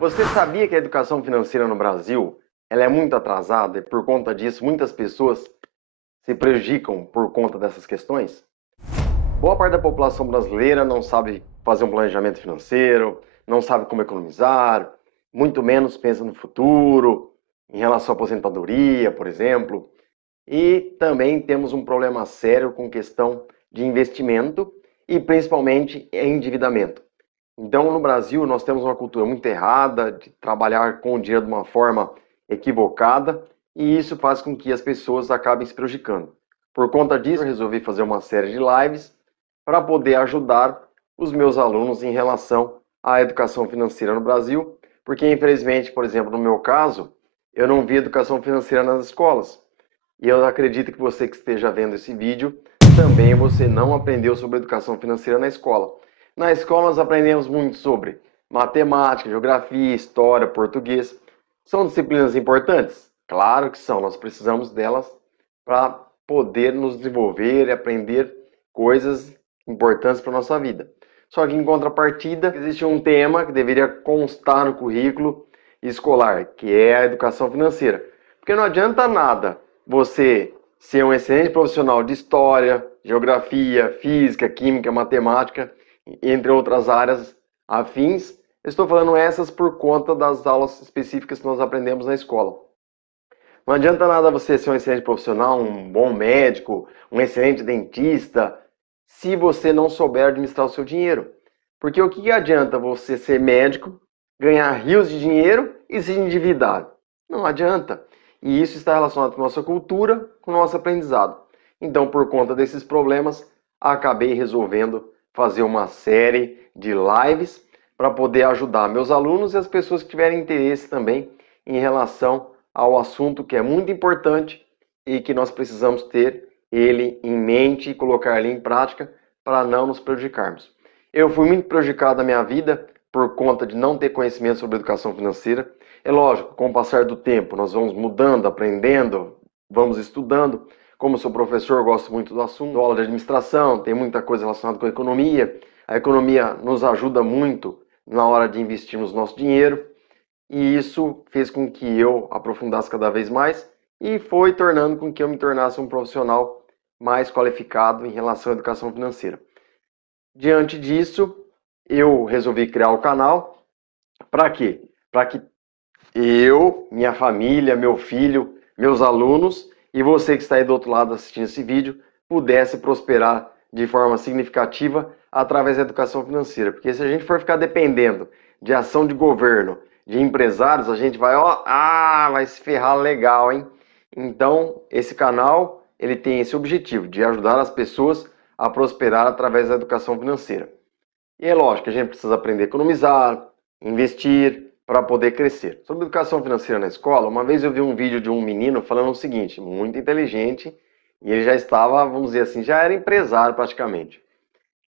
Você sabia que a educação financeira no Brasil ela é muito atrasada e por conta disso muitas pessoas se prejudicam por conta dessas questões? Boa parte da população brasileira não sabe fazer um planejamento financeiro, não sabe como economizar, muito menos pensa no futuro, em relação à aposentadoria, por exemplo. E também temos um problema sério com questão de investimento e principalmente endividamento. Então, no Brasil, nós temos uma cultura muito errada de trabalhar com o dinheiro de uma forma equivocada e isso faz com que as pessoas acabem se prejudicando. Por conta disso, eu resolvi fazer uma série de lives para poder ajudar os meus alunos em relação à educação financeira no Brasil, porque infelizmente, por exemplo, no meu caso, eu não vi educação financeira nas escolas. E eu acredito que você que esteja vendo esse vídeo, também você não aprendeu sobre educação financeira na escola. Na escola nós aprendemos muito sobre matemática, geografia, história, português. São disciplinas importantes? Claro que são, nós precisamos delas para poder nos desenvolver e aprender coisas importantes para a nossa vida. Só que em contrapartida, existe um tema que deveria constar no currículo escolar, que é a educação financeira. Porque não adianta nada você ser um excelente profissional de história, geografia, física, química, matemática, entre outras áreas afins. Estou falando essas por conta das aulas específicas que nós aprendemos na escola. Não adianta nada você ser um excelente profissional, um bom médico, um excelente dentista, se você não souber administrar o seu dinheiro. Porque o que adianta você ser médico, ganhar rios de dinheiro e se endividar? Não adianta. E isso está relacionado com a nossa cultura, com o nosso aprendizado. Então, por conta desses problemas, acabei resolvendo fazer uma série de lives para poder ajudar meus alunos e as pessoas que tiverem interesse também em relação ao assunto que é muito importante e que nós precisamos ter ele em mente e colocar ele em prática para não nos prejudicarmos. Eu fui muito prejudicado na minha vida por conta de não ter conhecimento sobre educação financeira. É lógico, com o passar do tempo, nós vamos mudando, aprendendo, vamos estudando. Como sou professor, gosto muito do assunto, dou aula de administração, tem muita coisa relacionada com a economia. A economia nos ajuda muito na hora de investirmos nosso dinheiro. E isso fez com que eu aprofundasse cada vez mais e foi tornando com que eu me tornasse um profissional mais qualificado em relação à educação financeira. Diante disso, eu resolvi criar o canal. Para quê? Para que eu, minha família, meu filho, meus alunos e você que está aí do outro lado assistindo esse vídeo pudesse prosperar de forma significativa através da educação financeira. Porque se a gente for ficar dependendo de ação de governo, de empresários, a gente vai, vai se ferrar legal, hein? Então, esse canal, ele tem esse objetivo de ajudar as pessoas a prosperar através da educação financeira. E é lógico que a gente precisa aprender a economizar, investir, para poder crescer. Sobre educação financeira na escola, uma vez eu vi um vídeo de um menino falando o seguinte, muito inteligente, e ele já estava, vamos dizer assim, já era empresário praticamente.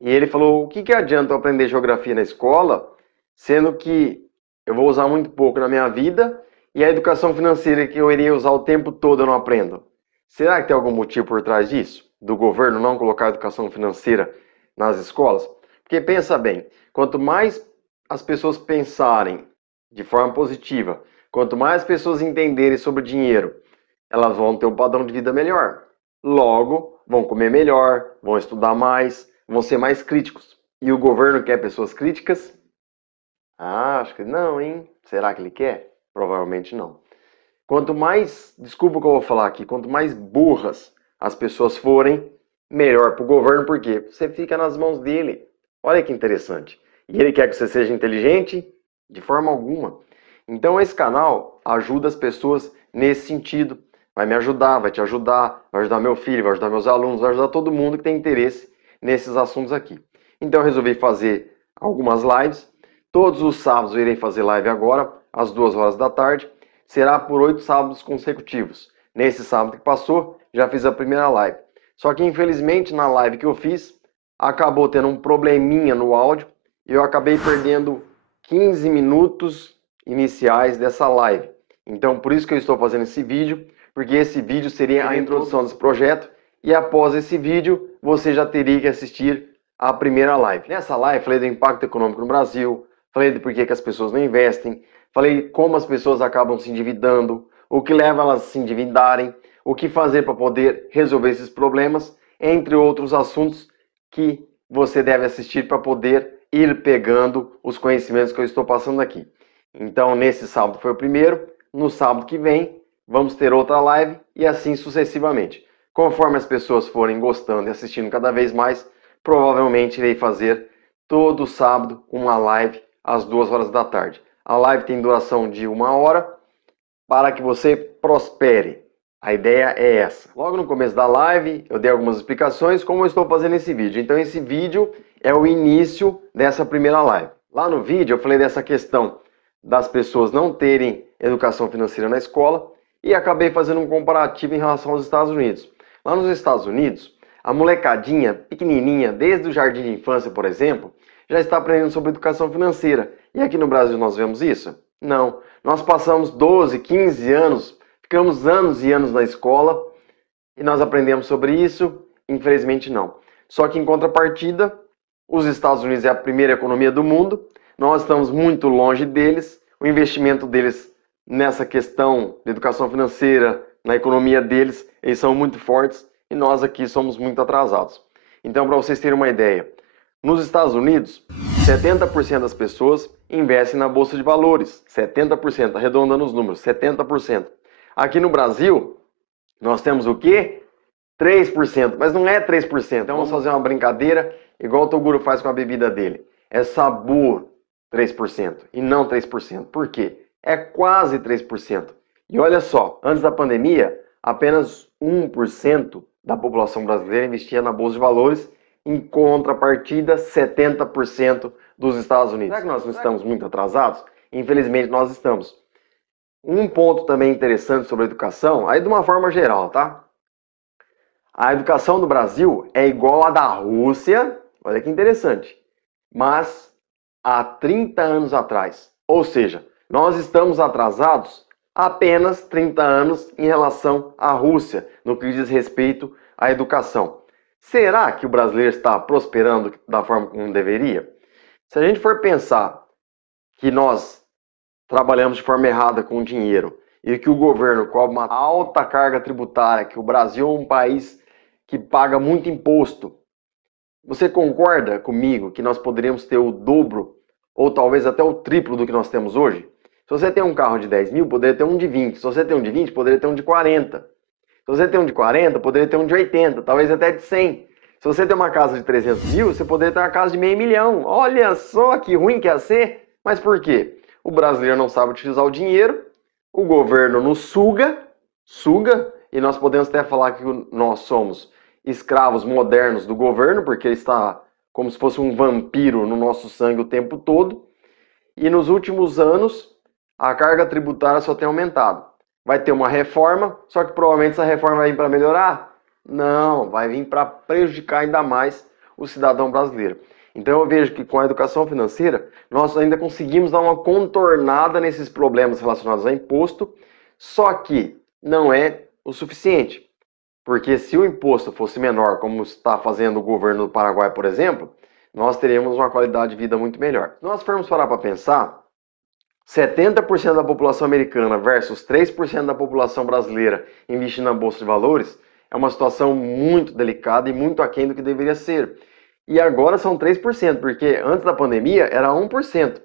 E ele falou, o que adianta eu aprender geografia na escola, sendo que eu vou usar muito pouco na minha vida, e a educação financeira que eu iria usar o tempo todo eu não aprendo? Será que tem algum motivo por trás disso? Do governo não colocar a educação financeira nas escolas? Porque pensa bem, quanto mais as pessoas pensarem de forma positiva, quanto mais pessoas entenderem sobre dinheiro, elas vão ter um padrão de vida melhor. Logo, vão comer melhor, vão estudar mais, vão ser mais críticos. E o governo quer pessoas críticas? Ah, acho que não, hein? Será que ele quer? Provavelmente não. Quanto mais, desculpa o que eu vou falar aqui, quanto mais burras as pessoas forem, melhor para o governo, porque você fica nas mãos dele. Olha que interessante. E ele quer que você seja inteligente? De forma alguma. Então esse canal ajuda as pessoas nesse sentido. Vai me ajudar, vai te ajudar, vai ajudar meu filho, vai ajudar meus alunos, vai ajudar todo mundo que tem interesse nesses assuntos aqui. Então eu resolvi fazer algumas lives. Todos os sábados eu irei fazer live agora, às 2 horas da tarde. Será por 8 sábados consecutivos. Nesse sábado que passou, já fiz a primeira live. Só que infelizmente na live que eu fiz, acabou tendo um probleminha no áudio e eu acabei perdendo 15 minutos iniciais dessa live. Então por isso que eu estou fazendo esse vídeo, porque esse vídeo seria a introdução desse projeto e após esse vídeo você já teria que assistir a primeira live. Nessa live falei do impacto econômico no Brasil, falei de por que as pessoas não investem, falei como as pessoas acabam se endividando, o que leva elas a se endividarem, o que fazer para poder resolver esses problemas, entre outros assuntos que você deve assistir para poder ir pegando os conhecimentos que eu estou passando aqui. Então, nesse sábado foi o primeiro, no sábado que vem vamos ter outra live e assim sucessivamente. Conforme as pessoas forem gostando e assistindo cada vez mais, provavelmente irei fazer todo sábado uma live às 2 horas da tarde. A live tem duração de 1 hora para que você prospere. A ideia é essa. Logo no começo da live eu dei algumas explicações como eu estou fazendo esse vídeo. Então esse vídeo é o início dessa primeira live. Lá no vídeo eu falei dessa questão das pessoas não terem educação financeira na escola e acabei fazendo um comparativo em relação aos Estados Unidos. Lá nos Estados Unidos, a molecadinha pequenininha, desde o jardim de infância, por exemplo, já está aprendendo sobre educação financeira. E aqui no Brasil nós vemos isso? Não. Nós passamos 12, 15 anos, ficamos anos e anos na escola e nós aprendemos sobre isso? Infelizmente não. Só que em contrapartida, os Estados Unidos é a primeira economia do mundo, nós estamos muito longe deles, o investimento deles nessa questão de educação financeira, na economia deles, eles são muito fortes e nós aqui somos muito atrasados. Então, para vocês terem uma ideia, nos Estados Unidos, 70% das pessoas investem na Bolsa de Valores. 70%, arredondando os números, 70%. Aqui no Brasil, nós temos o quê? 3%, mas não é 3%. Então vamos fazer uma brincadeira, igual o Toguro faz com a bebida dele. É sabor 3% e não 3%. Por quê? É quase 3%. E olha só, antes da pandemia, apenas 1% da população brasileira investia na Bolsa de Valores, em contrapartida 70% dos Estados Unidos. Será que nós não estamos muito atrasados? Infelizmente nós estamos. Um ponto também interessante sobre a educação, aí de uma forma geral, tá? A educação do Brasil é igual à da Rússia, olha que interessante, mas há 30 anos atrás. Ou seja, nós estamos atrasados apenas 30 anos em relação à Rússia, no que diz respeito à educação. Será que o brasileiro está prosperando da forma como deveria? Se a gente for pensar que nós trabalhamos de forma errada com o dinheiro e que o governo cobra uma alta carga tributária, que o Brasil é um país que paga muito imposto, você concorda comigo que nós poderíamos ter o dobro ou talvez até o triplo do que nós temos hoje? Se você tem um carro de 10 mil, poderia ter um de 20. Se você tem um de 20, poderia ter um de 40. Se você tem um de 40, poderia ter um de 80, talvez até de 100. Se você tem uma casa de 300 mil, você poderia ter uma casa de meio milhão. Olha só que ruim que ia ser. Mas por quê? O brasileiro não sabe utilizar o dinheiro, o governo nos suga, e nós podemos até falar que nós somos escravos modernos do governo, porque ele está como se fosse um vampiro no nosso sangue o tempo todo. E nos últimos anos, a carga tributária só tem aumentado. Vai ter uma reforma, só que provavelmente essa reforma vai vir para melhorar? Não, vai vir para prejudicar ainda mais o cidadão brasileiro. Então eu vejo que com a educação financeira, nós ainda conseguimos dar uma contornada nesses problemas relacionados a imposto, só que não é o suficiente. Porque se o imposto fosse menor, como está fazendo o governo do Paraguai, por exemplo, nós teríamos uma qualidade de vida muito melhor. Se nós formos parar para pensar, 70% da população americana versus 3% da população brasileira investindo na Bolsa de Valores é uma situação muito delicada e muito aquém do que deveria ser. E agora são 3%, porque antes da pandemia era 1%.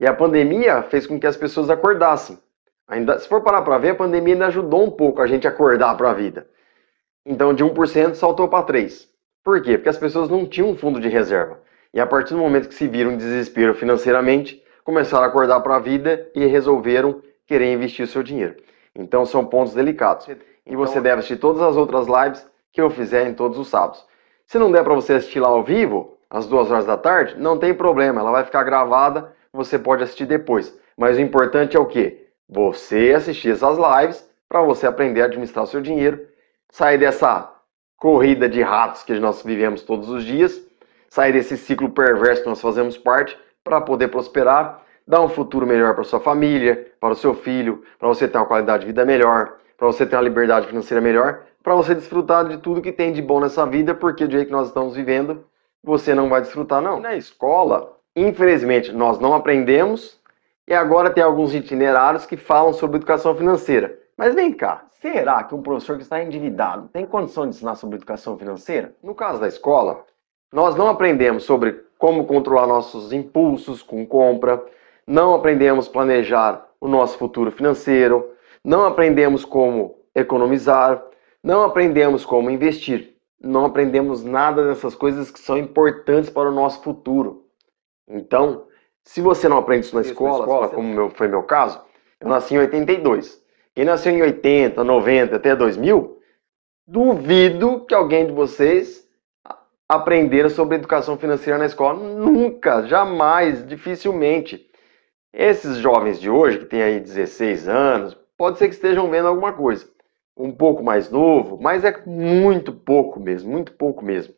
E a pandemia fez com que as pessoas acordassem. Ainda, se for parar para ver, a pandemia ainda ajudou um pouco a gente a acordar para a vida. Então de 1% saltou para 3%. Por quê? Porque as pessoas não tinham um fundo de reserva. E a partir do momento que se viram em desespero financeiramente, começaram a acordar para a vida e resolveram querer investir o seu dinheiro. Então são pontos delicados. E você deve assistir todas as outras lives que eu fizer em todos os sábados. Se não der para você assistir lá ao vivo, às 2 horas da tarde, não tem problema, ela vai ficar gravada, você pode assistir depois. Mas o importante é o quê? Você assistir essas lives para você aprender a administrar o seu dinheiro, sair dessa corrida de ratos que nós vivemos todos os dias, sair desse ciclo perverso que nós fazemos parte, para poder prosperar, dar um futuro melhor para sua família, para o seu filho, para você ter uma qualidade de vida melhor, para você ter uma liberdade financeira melhor, para você desfrutar de tudo que tem de bom nessa vida, porque do jeito que nós estamos vivendo, você não vai desfrutar não. E na escola, Infelizmente, nós não aprendemos e agora tem alguns itinerários que falam sobre educação financeira. Mas vem cá, será que um professor que está endividado tem condição de ensinar sobre educação financeira? No caso da escola, nós não aprendemos sobre como controlar nossos impulsos com compra, não aprendemos a planejar o nosso futuro financeiro, não aprendemos como economizar, não aprendemos como investir, não aprendemos nada dessas coisas que são importantes para o nosso futuro. Então, se você não aprende isso na escola, como foi meu caso, eu nasci em 82. Quem nasceu em 80, 90 até 2000, duvido que alguém de vocês aprenderam sobre educação financeira na escola. Nunca, jamais, dificilmente. Esses jovens de hoje, que têm aí 16 anos, pode ser que estejam vendo alguma coisa. Um pouco mais novo, mas é muito pouco mesmo, muito pouco mesmo.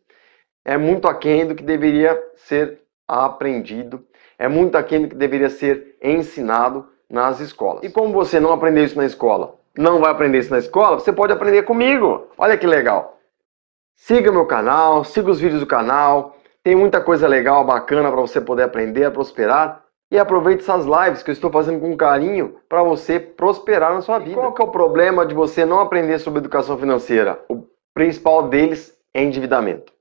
É muito aquém do que deveria ser aprendido, é muito aquém do que deveria ser ensinado nas escolas. E como você não aprendeu isso na escola, não vai aprender isso na escola, você pode aprender comigo. Olha que legal. Siga meu canal, siga os vídeos do canal, tem muita coisa legal, bacana para você poder aprender a prosperar. E aproveite essas lives que eu estou fazendo com carinho para você prosperar na sua vida. E qual que é o problema de você não aprender sobre educação financeira? O principal deles é endividamento.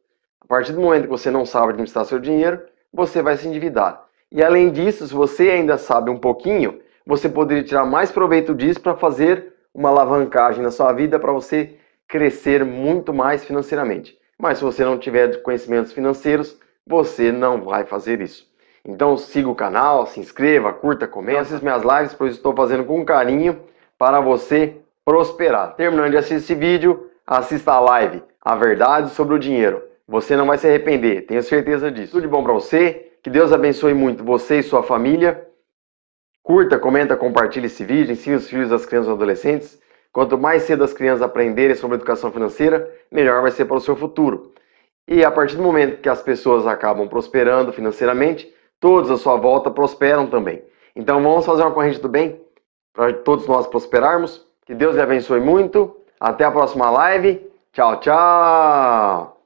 A partir do momento que você não sabe administrar seu dinheiro, você vai se endividar. E além disso, se você ainda sabe um pouquinho, você poderia tirar mais proveito disso para fazer uma alavancagem na sua vida para você crescer muito mais financeiramente. Mas se você não tiver conhecimentos financeiros, você não vai fazer isso. Então siga o canal, se inscreva, curta, comente, assista minhas lives, pois estou fazendo com carinho para você prosperar. Terminando de assistir esse vídeo, assista a live A Verdade sobre o Dinheiro. Você não vai se arrepender, tenho certeza disso. Tudo de bom para você, que Deus abençoe muito você e sua família. Curta, comenta, compartilhe esse vídeo, ensine os filhos das crianças e adolescentes. Quanto mais cedo as crianças aprenderem sobre educação financeira, melhor vai ser para o seu futuro. E a partir do momento que as pessoas acabam prosperando financeiramente, todos à sua volta prosperam também. Então vamos fazer uma corrente do bem para todos nós prosperarmos. Que Deus lhe abençoe muito. Até a próxima live. Tchau, tchau.